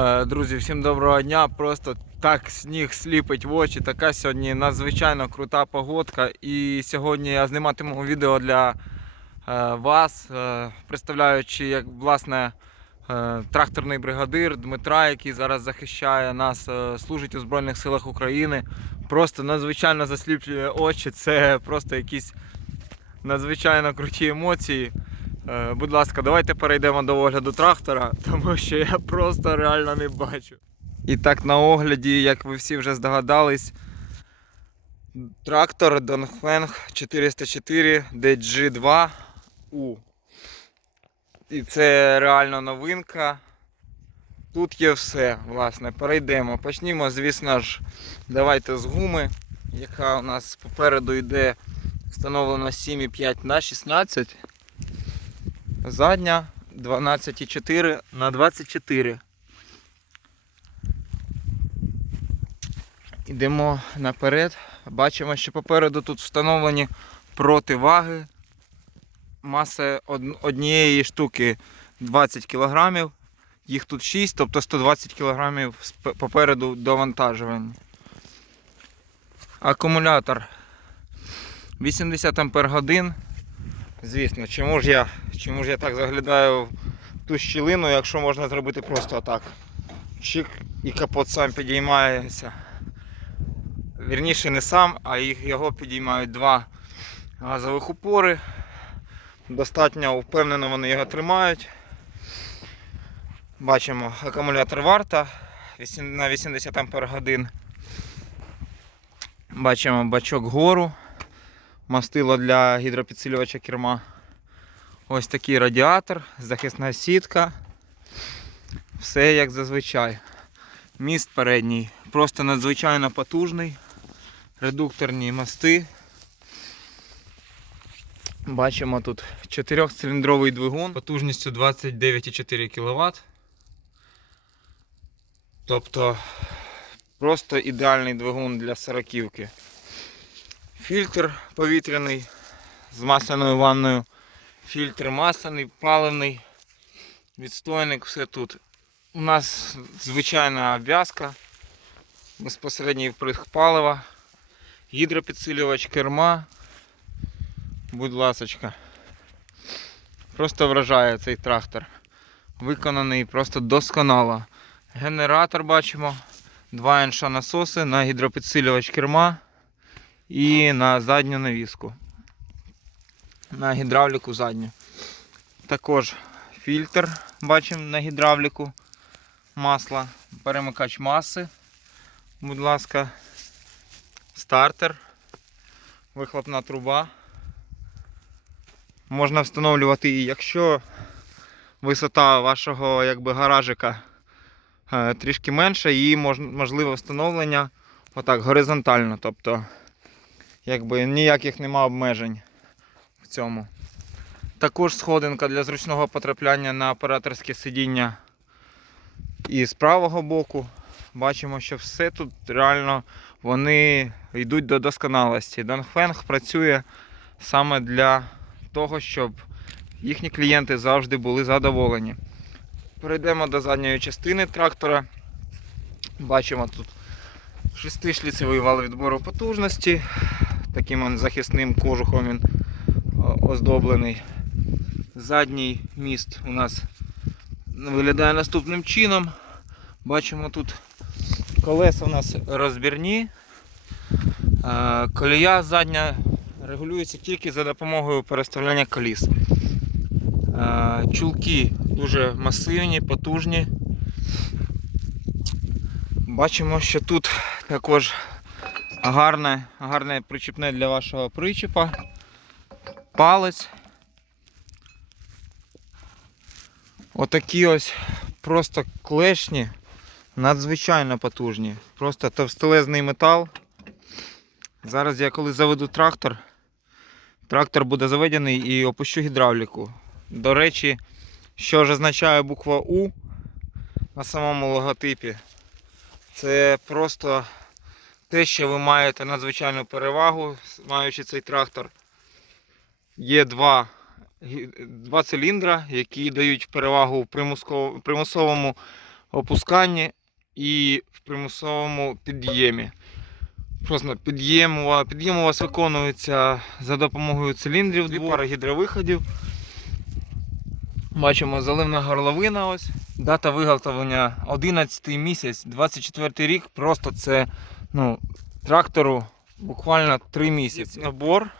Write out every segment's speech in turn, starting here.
Е, Друзі, всім доброго дня. Просто так сніг сліпить в очі. Така сьогодні надзвичайно крута погодка. І сьогодні я зніматиму відео для е, вас, е, представляючи як власне тракторний бригадир Дмитра, який зараз захищає нас, служить у Збройних силах України. Просто надзвичайно засліплює очі. Це просто якісь надзвичайно круті емоції. Е, Будь ласка, давайте перейдемо до огляду трактора, тому що я просто реально не бачу. І так на огляді, як ви всі вже здогадались, трактор Dongfeng 404 DG2U. І це реально новинка. Тут є все, власне, перейдемо. Почнімо, звісно ж, давайте з гуми, яка у нас попереду йде встановлена 7,5 на 16. Задня 12,4 на 24. Йдемо наперед. Бачимо, що попереду тут встановлені противаги. Маса однієї штуки 20 кг. Їх тут 6, тобто 120 кг попереду довантажування. Акумулятор 80 Ампер годин. Звісно, чому ж я, чому ж я так заглядаю в ту щілину, якщо можна зробити просто отак. Чик і капот сам підіймається. Вірніше не сам, а його підіймають два газових упори. Достатньо впевнено вони його тримають. Бачимо акумулятор варта на 80 Ампер годин. Бачимо бачок гору мастило для гідропідсилювача керма. Ось такий радіатор, захисна сітка. Все як зазвичай. Міст передній просто надзвичайно потужний. Редукторні мости. Бачимо тут 4-циліндровий двигун потужністю 29,4 кВт. Тобто просто ідеальний двигун для сороківки фільтр повітряний з масляною ванною. Фільтр масляний, паливний, відстойник, все тут. У нас звичайна обв'язка, безпосередній вприск палива, гідропідсилювач керма. Будь ласочка. Просто вражає цей трактор. Виконаний просто досконало. Генератор бачимо, два інша насоси на гідропідсилювач керма і на задню навіску. На гідравліку задню. Також фільтр бачимо на гідравліку масла, перемикач маси, будь ласка, стартер, вихлопна труба. Можна встановлювати, і якщо висота вашого якби, гаражика е, трішки менша, мож, можливе встановлення отак горизонтально. Тобто якби ніяких нема обмежень в цьому. Також сходинка для зручного потрапляння на операторське сидіння і з правого боку. Бачимо, що все тут реально вони йдуть до досконалості. Донфенг працює саме для того, щоб їхні клієнти завжди були задоволені. Перейдемо до задньої частини трактора. Бачимо тут шестишліцевий вал відбору потужності. Таким он захисним кожухом він оздоблений. Задній міст у нас виглядає наступним чином. Бачимо тут колеса у нас розбірні. Колія задня регулюється тільки за допомогою переставляння коліс. Чулки дуже масивні, потужні. Бачимо, що тут також гарне, гарне причіпне для вашого причіпа. Палець. Отакі ось просто клешні, надзвичайно потужні. Просто товстелезний метал. Зараз я коли заведу трактор, трактор буде заведений і опущу гідравліку. До речі, що ж означає буква У на самому логотипі. Це просто те, що ви маєте надзвичайну перевагу, маючи цей трактор. Є два, два циліндра, які дають перевагу в примусовому опусканні і в примусовому під'ємі. Просто під'єм, у під'єм у вас виконується за допомогою циліндрів, дві пари гідровиходів. Бачимо заливна горловина ось. Дата виготовлення 11 місяць, 24 рік. Просто це ну, трактору буквально 3 місяці. Набор.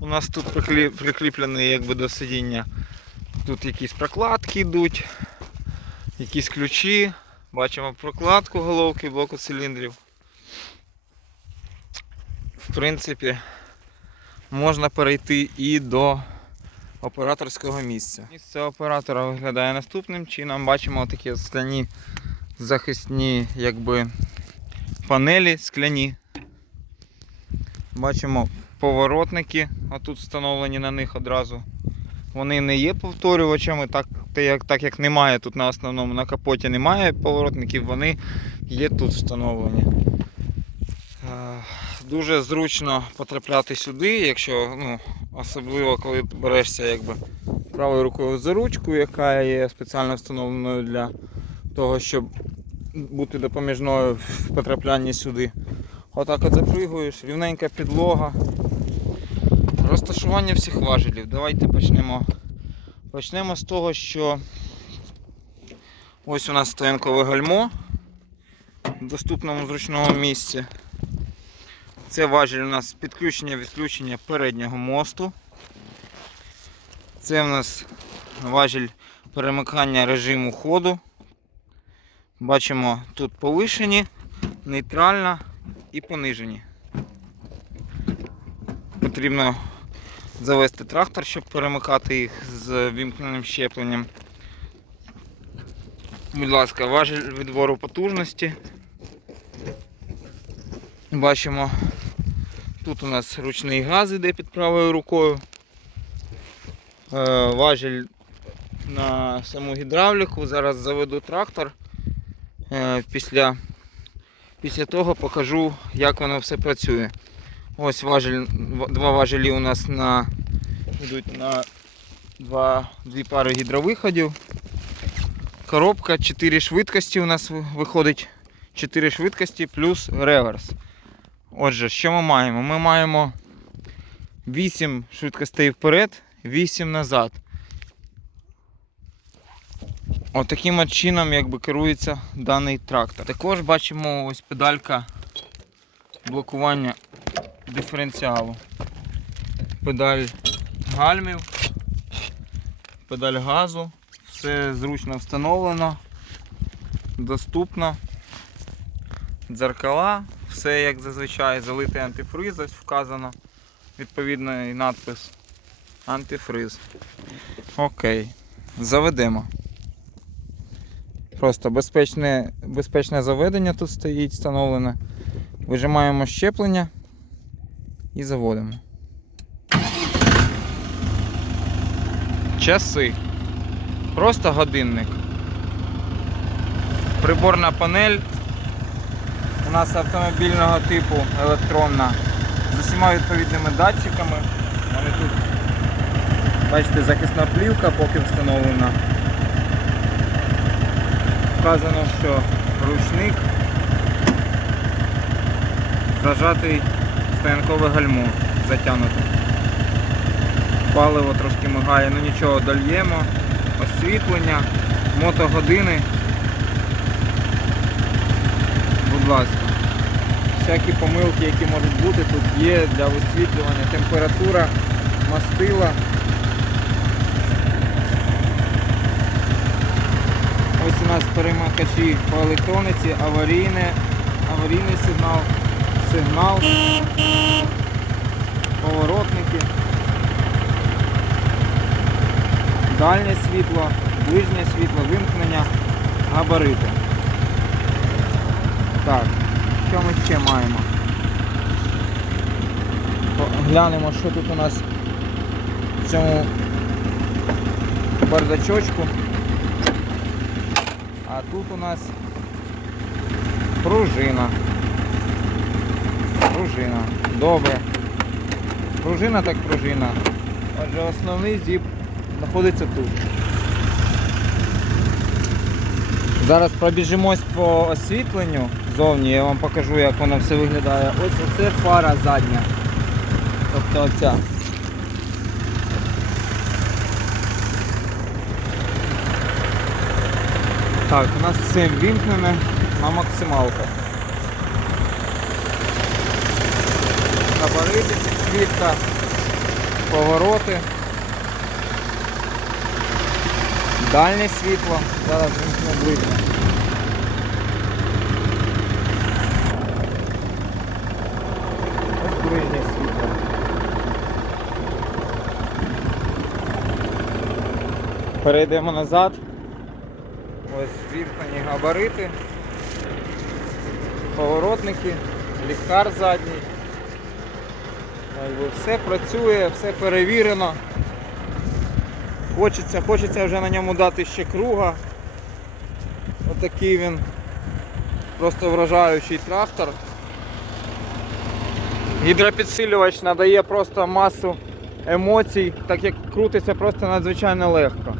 У нас тут прикріплений якби до сидіння. Тут якісь прокладки йдуть, якісь ключі. Бачимо прокладку головки блоку циліндрів. В принципі, можна перейти і до операторського місця. Місце оператора виглядає наступним чином. Бачимо такі скляні захисні якби, панелі скляні. Бачимо поворотники, отут встановлені на них одразу. Вони не є повторювачами, так, як, так як немає тут на основному на капоті немає поворотників, вони є тут встановлені. Е, Дуже зручно потрапляти сюди, якщо, ну, особливо коли берешся якби, правою рукою за ручку, яка є спеціально встановленою для того, щоб бути допоміжною в потраплянні сюди. Отак от запригуєш, рівненька підлога. Розташування всіх важелів. Давайте почнемо. Почнемо з того, що ось у нас стоянкове гальмо в доступному зручному місці. Це важіль у нас підключення відключення переднього мосту. Це у нас важіль перемикання режиму ходу. Бачимо тут повишені, нейтральна і понижені. Потрібно завести трактор, щоб перемикати їх з вімкненим щепленням. Будь ласка, важіль відбору потужності. Бачимо, тут у нас ручний газ іде під правою рукою. Е, Важіль на саму гідравліку. Зараз заведу трактор. Е, Після, після того покажу, як воно все працює. Ось важіль, в- два важелі у нас на, йдуть на два, дві пари гідровиходів. Коробка, 4 швидкості у нас виходить. 4 швидкості плюс реверс. Отже, що ми маємо? Ми маємо 8 швидкостей вперед, 8 назад. Отаким от чином якби, керується даний трактор. Також бачимо ось педалька блокування диференціалу. Педаль гальмів, педаль газу. Все зручно встановлено, доступно. Дзеркала, все як зазвичай, залитий антифриз, ось вказано. Відповідний надпис антифриз. Окей. Заведемо. Просто безпечне, безпечне заведення тут стоїть встановлене. Вижимаємо щеплення і заводимо. Часи. Просто годинник. Приборна панель. У нас автомобільного типу електронна. З усіма відповідними датчиками. Вони тут, бачите, захисна плівка поки встановлена. Вказано, що ручник зажатий стоянкове гальмо затягнуто. Паливо трошки мигає, ну нічого, дольємо. Освітлення, мотогодини. Будь ласка. Всякі помилки, які можуть бути, тут є для висвітлювання температура, мастила. Ось у нас перемикачі по електрониці, аварійне, аварійний сигнал, сигнал, поворотники, дальнє світло, ближнє світло, вимкнення, габарити. Так, що ми ще маємо? Глянемо, що тут у нас в цьому бардачочку. А тут у нас пружина. Пружина. Добре. Пружина так пружина. Отже, основний зіп знаходиться тут. Зараз пробіжимось по освітленню зовні, я вам покажу, як воно все виглядає. Ось оце фара задня. Тобто оця. Так, у нас все вімкнене на максималках. Габарити, підсвітка, повороти. Дальнє світло. Зараз вимкну ближнє. Ось ближнє світло. Перейдемо назад. Ось вімкнені габарити, поворотники, ліхтар задній. Все працює, все перевірено. Хочеться, хочеться вже на ньому дати ще круга. Отакий він просто вражаючий трактор. Гідропідсилювач надає просто масу емоцій, так як крутиться просто надзвичайно легко.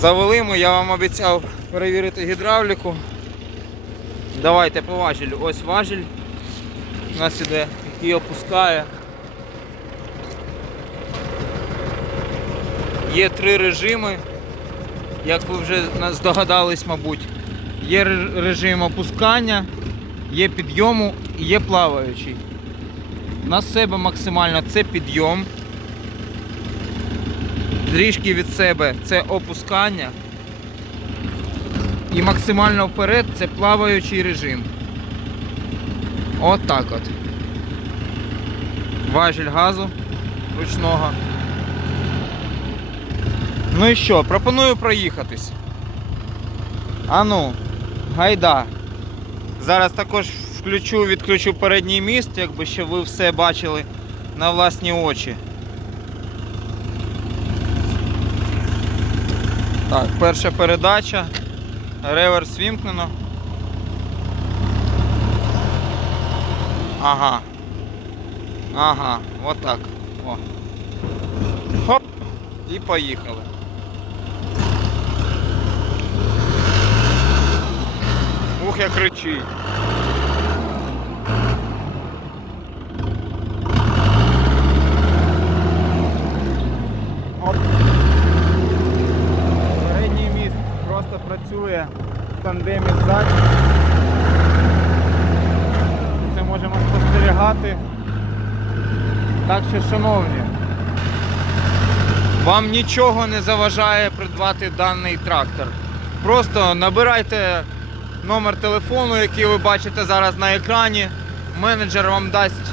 Завели ми, я вам обіцяв перевірити гідравліку. Давайте по важелю. Ось важіль у нас іде, який опускає. Є три режими, як ви вже здогадались, мабуть. Є режим опускання, є підйому і є плаваючий. На себе максимально це підйом. Трішки від себе це опускання. І максимально вперед це плаваючий режим. От так от. Важіль газу ручного. Ну і що, пропоную проїхатись. Ану, гайда. Зараз також включу, відключу передній міст, якби ще ви все бачили на власні очі. Так, перша передача. Реверс вімкнено. Ага. Ага, отак. О. Хоп! І поїхали. Ух, як кричить. Оп. Передній міст просто працює в тандемі ззаді. Це можемо спостерігати. Так що, шановні, вам нічого не заважає придбати даний трактор. Просто набирайте номер телефону, який ви бачите зараз на екрані. Менеджер вам дасть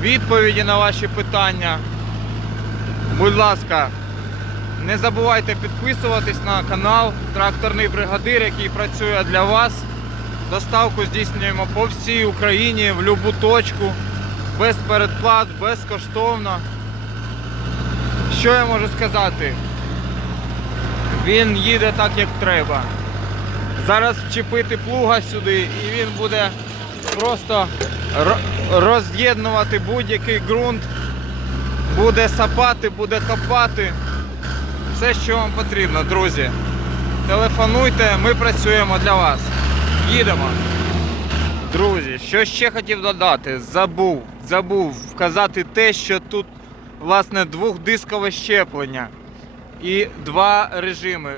відповіді на ваші питання. Будь ласка, не забувайте підписуватись на канал Тракторний бригадир, який працює для вас. Доставку здійснюємо по всій Україні в будь-яку точку, без передплат, безкоштовно. Що я можу сказати? Він їде так, як треба. Зараз вчепити плуга сюди і він буде просто роз'єднувати будь-який ґрунт, буде сапати, буде копати. Все, що вам потрібно, друзі. Телефонуйте, ми працюємо для вас. Їдемо. Друзі, що ще хотів додати? Забув, забув вказати те, що тут власне двохдискове щеплення і два режими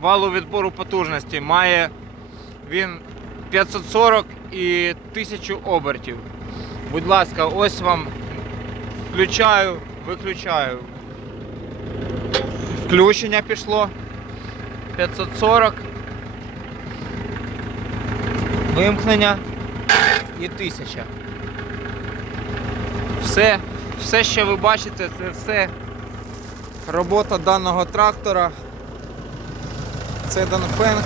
валу відбору потужності. Має він 540 і 1000 обертів. Будь ласка, ось вам включаю, виключаю. Включення пішло 540. Вимкнення і 1000. Все, все, що ви бачите, це все робота даного трактора. Це Донфенг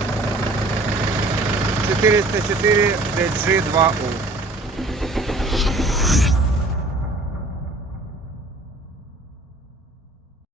404 DG2U.